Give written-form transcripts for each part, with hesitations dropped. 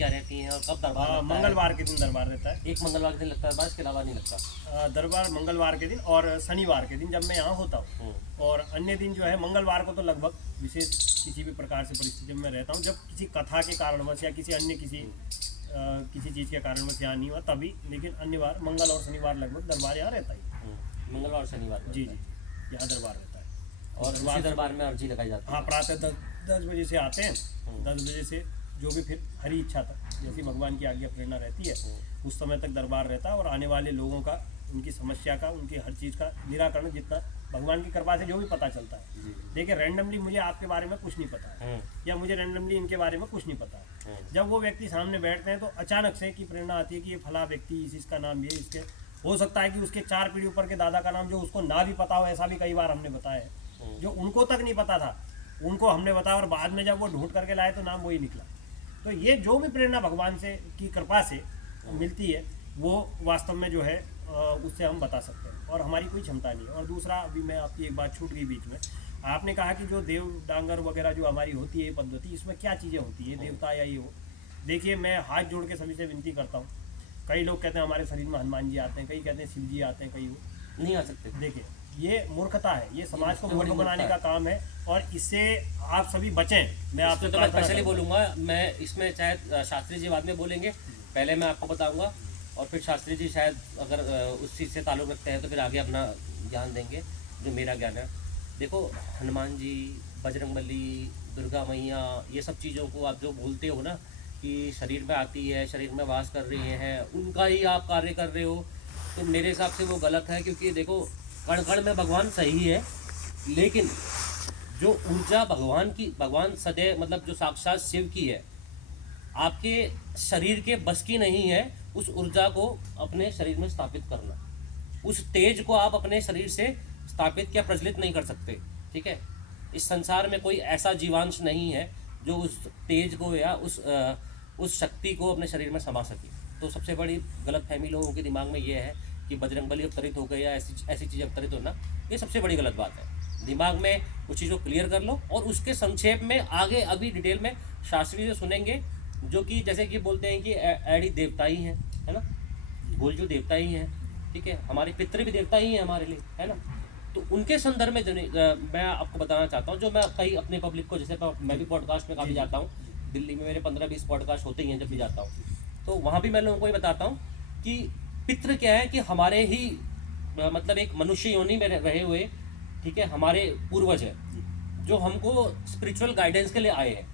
क्या रहती हैं और कब दरबार लगता है? मंगलवार के दिन दरबार रहता है। एक मंगलवार के दिन लगता है दरबार, इसके अलावा नहीं लगता? दरबार मंगलवार के दिन और शनिवार के दिन जब मैं यहाँ होता हूँ, और अन्य दिन जो है मंगलवार को तो लगभग विशेष किसी भी प्रकार से परिस्थिति में रहता हूँ, जब किसी कथा के कारणवश या किसी अन्य किसी चीज़ के कारणवश यहाँ नहीं हुआ तभी, लेकिन अन्य बार मंगल और शनिवार लगभग दरबार यहाँ रहता ही। मंगलवार और शनिवार जी जी, यहाँ दरबार रहता है। और उसी दरबार में अर्जी लगाई जाती है? हाँ, प्रातः 10 बजे से आते हैं, 10 बजे से जो भी फिर हरी इच्छा तक, जैसी भगवान की आज्ञा प्रेरणा रहती है उस समय तक दरबार रहता है, और आने वाले लोगों का, उनकी समस्या का, उनकी हर चीज़ का निराकरण जितना भगवान की कृपा से जो भी पता चलता है। देखिए, रैंडमली मुझे आपके बारे में कुछ नहीं पता है, या मुझे रैंडमली इनके बारे में कुछ नहीं पता है। जब वो व्यक्ति सामने बैठते हैं तो अचानक से की प्रेरणा आती है कि ये फला व्यक्ति, इसका नाम ये, इसके हो सकता है कि उसके 4 पीढ़ी ऊपर के दादा का नाम जो उसको ना भी पता हो, ऐसा भी कई बार हमने बताया है। जो उनको तक नहीं पता था उनको हमने बताया, और बाद में जब वो ढूंढ करके लाए तो नाम वही निकला। तो ये जो भी प्रेरणा भगवान से की कृपा से मिलती है वो वास्तव में जो है उससे हम बता सकते हैं, और हमारी कोई क्षमता नहीं है। और दूसरा, अभी मैं आपकी एक बात छूट गई बीच में, आपने कहा कि जो देव डांगर वगैरह जो हमारी होती है पद्धति, इसमें क्या चीज़ें होती है, देवता या ये हो। देखिए, मैं हाथ जोड़ के सभी से विनती करता हूँ, कई लोग कहते हैं हमारे शरीर में हनुमान जी आते हैं, कई कहते हैं शिव जी आते हैं, कई नहीं आ सकते। देखिए, ये मूर्खता है, ये समाज को मूर्ख बनाने का काम है, और इससे आप सभी बचें। मैं आपसे तो मैं स्पेशली बोलूँगा, मैं इसमें चाहे शास्त्री जी बाद में बोलेंगे, पहले मैं आपको बताऊँगा, और फिर शास्त्री जी शायद अगर उस चीज़ से ताल्लुक़ रखते हैं तो फिर आगे अपना ज्ञान देंगे जो मेरा ज्ञान है। देखो, हनुमान जी, बजरंगबली, दुर्गा मैया, ये सब चीज़ों को आप जो बोलते हो ना कि शरीर में आती है, शरीर में वास कर रही हैं, उनका ही आप कार्य कर रहे हो, तो मेरे हिसाब से वो गलत है। क्योंकि देखो, कण कण में भगवान सही है, लेकिन जो ऊर्जा भगवान सदैव, मतलब जो साक्षात शिव की है, आपके शरीर के बस की नहीं है उस ऊर्जा को अपने शरीर में स्थापित करना। उस तेज को आप अपने शरीर से स्थापित या प्रज्वलित नहीं कर सकते, ठीक है। इस संसार में कोई ऐसा जीवांश नहीं है जो उस तेज को या उस शक्ति को अपने शरीर में समा सके। तो सबसे बड़ी गलतफहमी लोगों के दिमाग में ये है कि बजरंगबली अवतरित हो गए या ऐसी चीज़ अवतरित होना, ये सबसे बड़ी गलत बात है। दिमाग में उस चीज़ को क्लियर कर लो, और उसके संक्षेप में आगे अभी डिटेल में शास्त्री जो सुनेंगे, जो कि जैसे कि बोलते हैं कि एडी देवता ही हैं, है ना, गोलजू देवता ही हैं, ठीक है, हमारे पितृ भी देवता ही हैं हमारे लिए, है ना। तो उनके संदर्भ में मैं आपको बताना चाहता हूँ, जो मैं कई अपने पब्लिक को, जैसे मैं भी पॉडकास्ट में काफ़ी जाता हूँ, दिल्ली में मेरे 15-20 पॉडकास्ट होते ही हैं जब भी जाता हूँ, तो वहाँ भी मैं लोगों को ये बताता हूँ कि पितृ क्या है, कि हमारे ही मतलब एक मनुष्य योनि में रहे हुए, ठीक है, हमारे पूर्वज है जो हमको स्पिरिचुअल गाइडेंस के लिए आए हैं,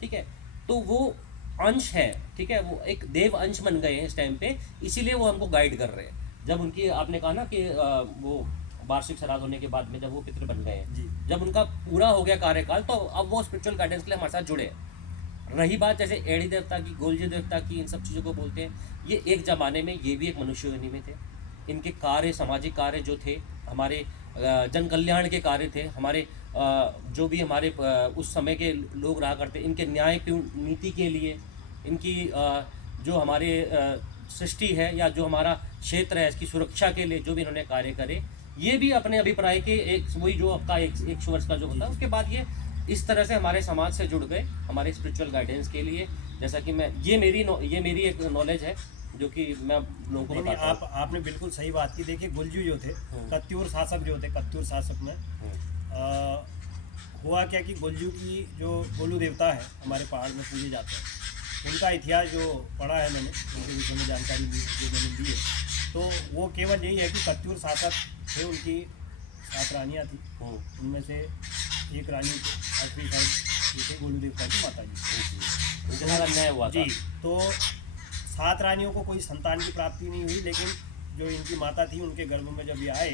ठीक है। तो वो अंश है, ठीक है, वो एक देव अंश बन गए हैं इस टाइम पे, इसीलिए वो हमको गाइड कर रहे हैं। जब उनकी, आपने कहा ना कि वो वार्षिक श्राद्ध होने के बाद में जब वो पितृ बन गए हैं, जब उनका पूरा हो गया कार्यकाल, तो अब वो स्पिरिचुअल गाइडेंस के लिए हमारे साथ जुड़े हैं। रही बात जैसे एड़ी देवता की, गोलजी देवता की, इन सब चीज़ों को बोलते हैं, ये एक ज़माने में ये भी एक मनुष्य योनि में थे। इनके कार्य, सामाजिक कार्य जो थे, हमारे जन कल्याण के कार्य थे, हमारे जो भी हमारे उस समय के लोग रहा करते, इनके न्याय नीति के लिए, इनकी जो हमारे सृष्टि है या जो हमारा क्षेत्र है, इसकी सुरक्षा के लिए जो भी इन्होंने कार्य करे, ये भी अपने अभिप्राय के एक वही जो आपका 100 वर्ष का जो होता है, उसके बाद ये इस तरह से हमारे समाज से जुड़ गए, हमारे स्पिरिचुअल गाइडेंस के लिए। जैसा कि मैं, ये मेरी एक नॉलेज है जो कि मैं लोगों को बताता हूं। आपने बिल्कुल सही बात की। देखिए, गुलजू जो थे, कत्यूर शासक में हुआ क्या कि गुलजू की जो गोलू देवता है हमारे पहाड़ में पूजे जाते हैं, उनका इतिहास जो पढ़ा है मैंने, उनके विषय में जानकारी जो मैंने दी है, तो वो केवल यही है कि कत्यूर शासक थे, उनकी 7 रानियाँ थी, उनमें से एक रानी 8वीं थे गोलू देवता की माता जी, अन्याय हुआ जी। तो 7 रानियों को कोई संतान की प्राप्ति नहीं हुई, लेकिन जो इनकी माता थी उनके गर्भ में जब ये आए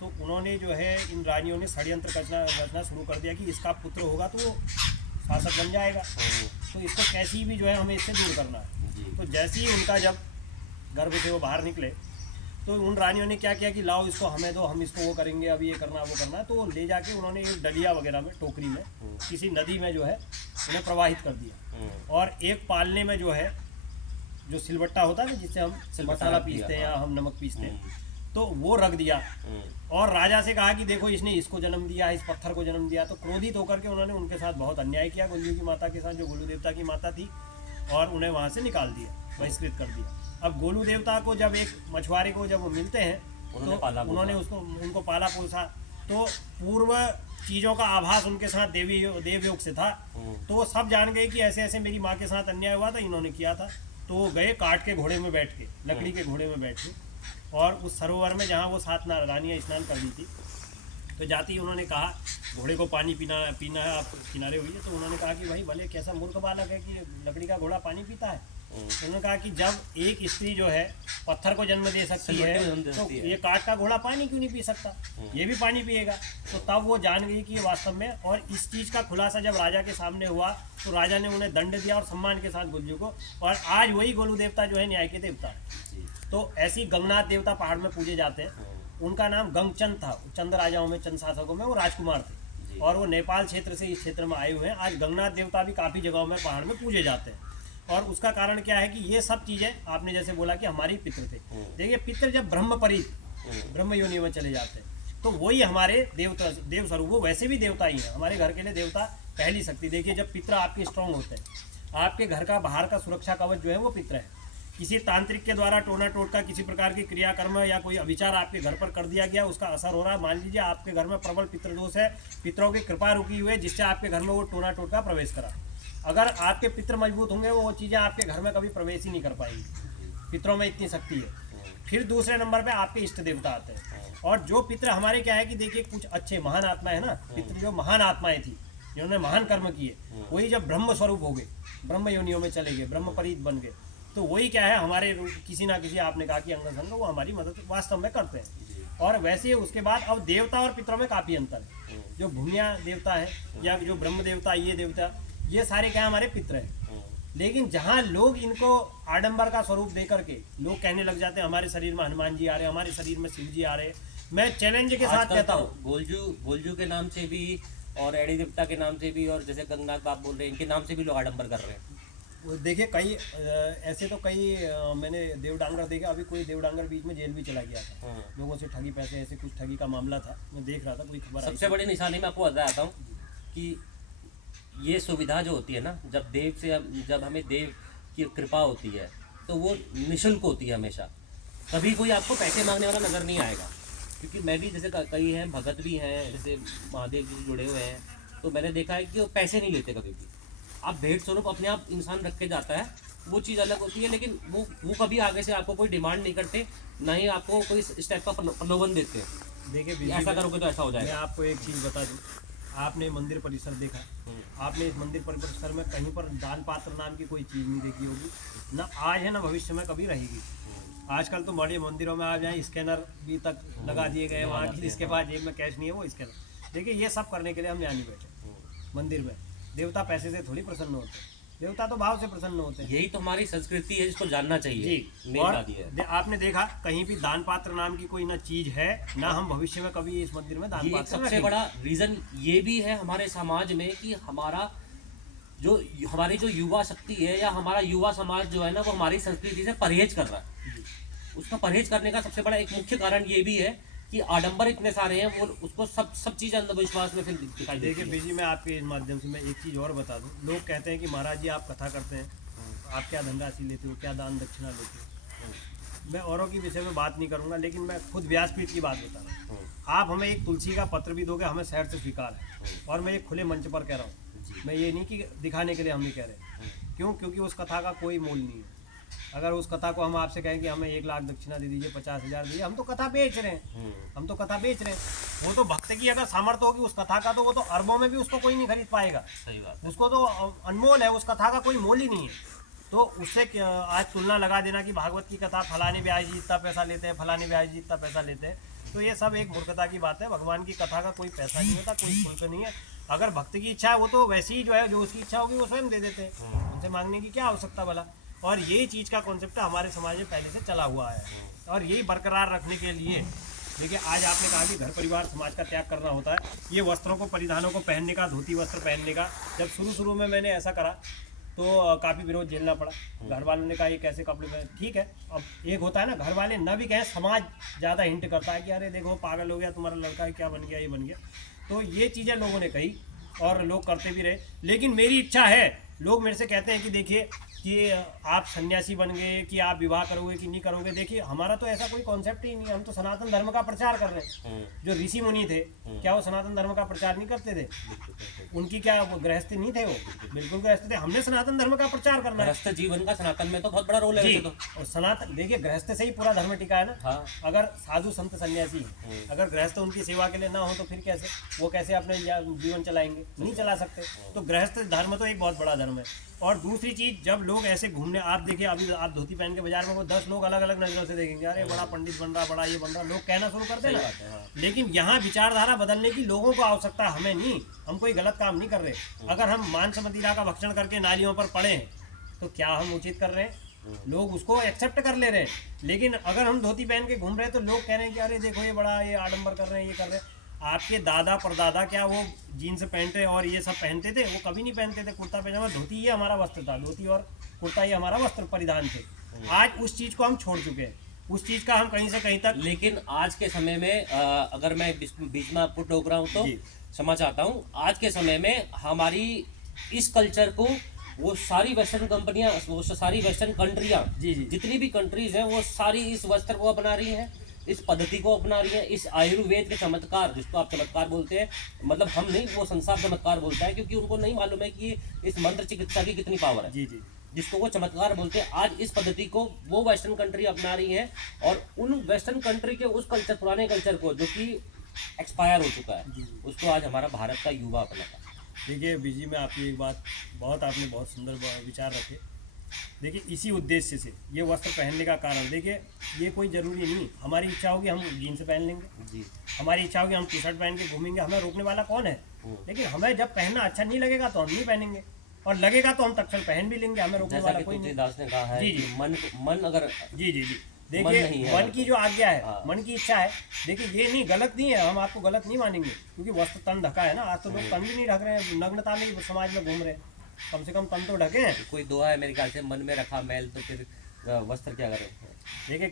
तो उन्होंने जो है, इन रानियों ने षड्यंत्र रचना शुरू कर दिया कि इसका पुत्र होगा तो वो शासक बन जाएगा, तो इसको कैसी भी जो है हमें इससे दूर करना है। तो जैसे ही उनका जब गर्भ से वो बाहर निकले तो उन रानियों ने क्या किया कि लाओ इसको हमें दो, हम इसको वो करेंगे, अब ये करना वो करना है। तो ले जाके उन्होंने एक डलिया वगैरह में, टोकरी में, किसी नदी में जो है उन्हें प्रवाहित कर दिया, और एक पालने में जो है, जो सिलबट्टा होता है ना जिससे हम मसाला पीसते हैं या हम नमक पीसते हैं, तो वो रख दिया, और राजा से कहा कि देखो इसने इसको जन्म दिया, इस पत्थर को जन्म दिया। तो क्रोधित होकर के उन्होंने उनके साथ बहुत अन्याय किया, गुलजू की माता के साथ, जो गोलू देवता की माता थी। और उन्हें वहाँ से निकाल दिया, बहिष्कृत कर दिया। अब गोलू देवता को जब एक मछुआरे को जब वो मिलते हैं तो उन्होंने उनको पाला पोसा, तो पूर्व चीज़ों का आभास उनके साथ देवयोग से था, तो वो सब जान गए कि ऐसे ऐसे मेरी माँ के साथ अन्याय हुआ था, इन्होंने किया था। तो वो गए काट के घोड़े में बैठ के, लकड़ी के घोड़े में बैठ के, और उस सरोवर में जहाँ वो 7 रानियाँ स्नान कर दी थी, तो जाती ही उन्होंने कहा घोड़े को पानी पीना है, आप किनारे हुई है। तो उन्होंने कहा कि भाई भले कैसा मूर्ख बालक है कि लकड़ी का घोड़ा पानी पीता है। तो उन्होंने कहा कि जब एक स्त्री जो है पत्थर को जन्म दे सकती है तो ये काठ का घोड़ा पानी क्यों नहीं पी सकता, ये भी पानी पिएगा। तो तब वो जान गई कि ये वास्तव में, और इस चीज़ का खुलासा जब राजा के सामने हुआ तो राजा ने उन्हें दंड दिया और सम्मान के साथ गुलजू को, और आज वही गोलू देवता जो है न्याय के देवता है। तो ऐसी गंगनाथ देवता पहाड़ में पूजे जाते हैं। उनका नाम गंगचंद था, चंद राजाओं में, चंद शासकों में वो राजकुमार थे, और वो नेपाल क्षेत्र से इस क्षेत्र में आए हुए हैं। आज गंगनाथ देवता भी काफ़ी जगहों में पहाड़ में पूजे जाते हैं, और उसका कारण क्या है कि ये सब चीज़ें आपने जैसे बोला कि हमारी पितृ थे। देखिए पितृ जब ब्रह्म योनि में चले जाते हैं तो वही हमारे देव स्वरूप, वो वैसे भी देवता ही है, हमारे घर के लिए देवता पहली शक्ति। देखिए जब पितृ आपके स्ट्रांग होते हैं, आपके घर का बाहर का सुरक्षा कवच जो है वो पितृ है। किसी तांत्रिक के द्वारा टोना टोटका किसी प्रकार की क्रियाकर्म या कोई अविचार आपके घर पर कर दिया गया, उसका असर हो रहा है। मान लीजिए आपके घर में प्रबल पितृदोष है, पितरों की कृपा रुकी हुई है, जिससे आपके घर में वो टोना टोटका प्रवेश करा। अगर आपके पितृ मजबूत होंगे वो चीज़ें आपके घर में कभी प्रवेश ही नहीं कर पाएंगी, पितरों में इतनी शक्ति है। फिर दूसरे नंबर पे आपके इष्ट देवता आते हैं, और जो पितृ हमारे क्या है कि देखिए कुछ अच्छे महान आत्माएं है ना, पितृ जो महान आत्माएं थी जिन्होंने महान कर्म किए, वही जब ब्रह्म स्वरूप हो गए, ब्रह्म योनियों में चले गए, ब्रह्म परीत बन गए, तो वही क्या है हमारे किसी ना किसी, आपने कहा कि अंग संग, वो हमारी मदद वास्तव में करते हैं। और वैसे उसके बाद अब देवता और पितरों में काफ़ी अंतर है। जो भूमिया देवता है या जो ब्रह्म देवता, ये देवता, ये सारे क्या हमारे पितृ हैं। लेकिन जहाँ लोग इनको आडंबर का स्वरूप दे करके लोग कहने लग जाते हैं हमारे शरीर में हनुमान जी आ रहे हैं, हमारे शरीर में शिव जी आ रहे हैं, मैं चैलेंज के साथ कहता हूँ गोलजू के नाम से भी और एडी देवता के नाम से भी, और जैसे गंगनाथ आप बोल रहे हैं, इनके नाम से भी लोग आडंबर कर रहे हैं। देखिए कई ऐसे तो कई मैंने देवडांगर देखे, अभी कोई देवडांगर बीच में जेल भी चला गया था, लोगों से ठगी पैसे, ऐसे कुछ ठगी का मामला था, मैं देख रहा था, कोई खबर। सबसे बड़ी निशानी मैं आपको बताता हूँ कि ये सुविधा जो होती है ना, जब हमें देव की कृपा होती है तो वो निःशुल्क होती है हमेशा। कभी कोई आपको पैसे मांगने वाला नज़र नहीं आएगा, क्योंकि मैं भी जैसे कई हैं भगत भी हैं, जैसे महादेव जी जुड़े हुए हैं, तो मैंने देखा है कि वो पैसे नहीं लेते कभी भी। आप भेंट स्वरूप अपने आप इंसान रख के जाता है, वो चीज़ अलग होती है, लेकिन वो कभी आगे से आपको कोई डिमांड नहीं करते, ना ही आपको कोई इस टाइप का प्रलोभन देते हैं। देखिए ऐसा करोगे तो ऐसा हो जाएगा। मैं आपको एक चीज़ बता दूँ, आपने मंदिर परिसर देखा, आपने इस मंदिर परिसर में कहीं पर दान पात्र नाम की कोई चीज़ नहीं देखी होगी, ना आज है ना भविष्य में कभी रहेगी। आजकल तो बड़े मंदिरों में आप जाएँ स्कैनर भी तक लगा दिए गए वहाँ की, जिसके पास जेब में कैश नहीं है वो स्कैनर। देखिए ये सब करने के लिए हम यहाँ नहीं बैठे मंदिर में। देवता पैसे से थोड़ी प्रसन्न होते हैं, देवता तो भाव से प्रसन्न होते हैं। यही तो हमारी संस्कृति है, जिसको जानना चाहिए जी। और आपने देखा कहीं भी दान पात्र नाम की कोई ना चीज है, ना हम भविष्य में कभी इस मंदिर में दान पात्र। सबसे बड़ा रीजन ये भी है हमारे समाज में कि हमारी जो युवा शक्ति है या हमारा युवा समाज जो है ना, वो हमारी संस्कृति से परहेज कर रहा है। उसका परहेज करने का सबसे बड़ा एक मुख्य कारण ये भी है कि आडंबर इतने सारे हैं, वो उसको सब चीज़ अंधविश्वास में फिर दिखाई देती है। देखिए बीजी मैं आपके इस माध्यम से मैं एक चीज़ और बता दूं, लोग कहते हैं कि महाराज जी आप कथा करते हैं, आप क्या धनराशि लेते हो, क्या दान दक्षिणा लेते हो। मैं औरों के विषय में बात नहीं करूंगा, लेकिन मैं खुद व्यासपीठ की बात बता रहा हूँ। आप हमें एक तुलसी का पत्र भी दोगे, हमें शहर से स्वीकार है, और मैं एक खुले मंच पर कह रहा हूँ, मैं ये नहीं कि दिखाने के लिए हम नहीं कह रहे। क्यों? क्योंकि उस कथा का कोई मोल नहीं है। अगर उस कथा को हम आपसे कहें कि हमें 1 लाख दक्षिणा दे दीजिए, 50,000 दीजिए, हम तो कथा बेच रहे हैं, हम तो कथा बेच रहे हैं। वो तो भक्त की अगर सामर्थ्य होगी उस कथा का, तो वो तो अरबों में भी उसको कोई नहीं खरीद पाएगा। सही बात। उसको तो अनमोल है, उस कथा का कोई मोल ही नहीं है। तो उससे आज तुलना लगा देना कि भागवत की कथा फलाने ब्याज जी इतना पैसा लेते हैं, फलाने ब्याज जी इतना पैसा लेते हैं, तो ये सब एक मूर्खता की बात है। भगवान की कथा का कोई पैसा नहीं होता, कोई शुल्क नहीं है। अगर भक्त की इच्छा है वो तो वैसे ही जो है, जो उसकी इच्छा होगी वो स्वयं दे देते हैं, उनसे मांगने की क्या आवश्यकता भला। और यही चीज़ का कॉन्सेप्ट हमारे समाज में पहले से चला हुआ है, और यही बरकरार रखने के लिए देखिए आज आपने कहा कि घर परिवार समाज का त्याग करना होता है। ये वस्त्रों को, परिधानों को पहनने का, धोती वस्त्र पहनने का, जब शुरू में मैंने ऐसा करा तो काफ़ी विरोध झेलना पड़ा। घर वालों ने कहा ये कैसे कपड़े पहने, ठीक है। अब एक होता है ना, घर वाले न भी कहें, समाज ज़्यादा हिंट करता है कि अरे देखो पागल हो गया तुम्हारा लड़का है, क्या बन गया, ये बन गया। तो ये चीज़ें लोगों ने कही और लोग करते भी रहे। लेकिन मेरी इच्छा है, लोग मेरे से कहते हैं कि देखिए कि आप सन्यासी बन गए कि आप विवाह करोगे कि नहीं करोगे। देखिए हमारा तो ऐसा कोई कॉन्सेप्ट ही नहीं है, हम तो सनातन धर्म का प्रचार कर रहे हैं। जो ऋषि मुनि थे क्या वो सनातन धर्म का प्रचार नहीं करते थे? उनकी क्या वो गृहस्थ नहीं थे? वो बिल्कुल गृहस्थ थे। हमने सनातन धर्म का प्रचार करना है। गृहस्थ जीवन का सनातन में तो बहुत बड़ा रोल है जी। वैसे तो। और सनातन देखिए गृहस्थ से ही पूरा धर्म टिका है ना। हाँ। अगर साधु संत सन्यासी हैं, अगर गृहस्थ उनकी सेवा के लिए ना हो तो फिर कैसे वो कैसे अपने जीवन चलाएंगे? नहीं चला सकते। तो गृहस्थ धर्म तो एक बहुत बड़ा धर्म है। और दूसरी चीज, जब लोग ऐसे घूमने, आप देखिए अभी आप धोती पहन के बाजार में वो 10 लोग अलग अलग नजरों से देखेंगे, अरे बड़ा पंडित बन रहा, बड़ा ये बन रहा, लोग कहना शुरू करते हैं सही बात है, ना। हाँ। लेकिन यहाँ विचारधारा बदलने की लोगों को आवश्यकता है, हमें नहीं। हम कोई गलत काम नहीं कर रहे। अगर हम मांस मदिरा का भक्षण करके नालियों पर पड़े हैं तो क्या हम उचित कर रहे हैं? लोग उसको एक्सेप्ट कर ले रहे हैं। लेकिन अगर हम धोती पहन के घूम रहे हैं तो लोग कह रहे हैं कि अरे देखो ये बड़ा ये आडंबर कर रहे हैं, ये कर रहे हैं। आपके दादा परदादा क्या वो जीन्स पैंट और ये सब पहनते थे? वो कभी नहीं पहनते थे। कुर्ता पैजामा, धोती ये हमारा वस्त्र था, धोती और कुर्ता ये हमारा वस्त्र परिधान थे। आज उस चीज़ को हम छोड़ चुके हैं। उस चीज़ का हम कहीं से कहीं तक। लेकिन आज के समय में अगर मैं बीच में आपको टोक रहा हूँ तो जी। क्षमा चाहता हूँ। आज के समय में हमारी इस कल्चर को वो सारी वेस्टर्न कंपनियां, वो सारी वेस्टर्न कंट्रियां, जी, जी। जितनी भी कंट्रीज हैं वो सारी इस वस्त्र को अपना रही हैं, इस पद्धति को अपना रही है। इस आयुर्वेद के चमत्कार, जिसको आप चमत्कार बोलते हैं, मतलब हम नहीं, वो संसार चमत्कार बोलता है, क्योंकि उनको नहीं मालूम है कि इस मंत्र चिकित्सा की कितनी पावर है। जी जी। जिसको वो चमत्कार बोलते हैं। आज इस पद्धति को वो वेस्टर्न कंट्री अपना रही है और उन वेस्टर्न कंट्री के उस कल्चर, पुराने कल्चर को जो कि एक्सपायर हो चुका है, उसको आज हमारा भारत का युवा अपनाता है। देखिए बीजी में आपकी एक बात, आपने बहुत सुंदर विचार रखे। देखिए इसी उद्देश्य से ये वस्त्र पहनने का कारण, देखिए ये कोई ज़रूरी नहीं। हमारी इच्छा होगी हम जीन्स पहन लेंगे, जी। हमारी इच्छा होगी हम टी शर्ट पहन के घूमेंगे, हमें रोकने वाला कौन है? लेकिन हमें जब पहनना अच्छा नहीं लगेगा तो हम नहीं पहनेंगे, और लगेगा तो हम तत्क्षण पहन भी लेंगे, हमें रोकने जैसा वाला कि कोई नहीं। तुलसीदास ने कहा है जी, कि जी। मन अगर जी जी जी। नहीं देखिए है मन की जो आज्ञा है, हाँ। मन की इच्छा है, देखिए ये नहीं गलत नहीं है, हम आपको गलत नहीं मानेंगे, क्योंकि वस्त्र तन ढका है ना। आज तो लोग तन भी नहीं ढक रहे हैं, नग्नता में ही समाज में घूम रहे हैं। कम से कम तन तो ढके हैं। कोई दुआ है मेरे ख्याल से, मन में रखा मैल तो फिर वस्त्र क्या करें। देखिए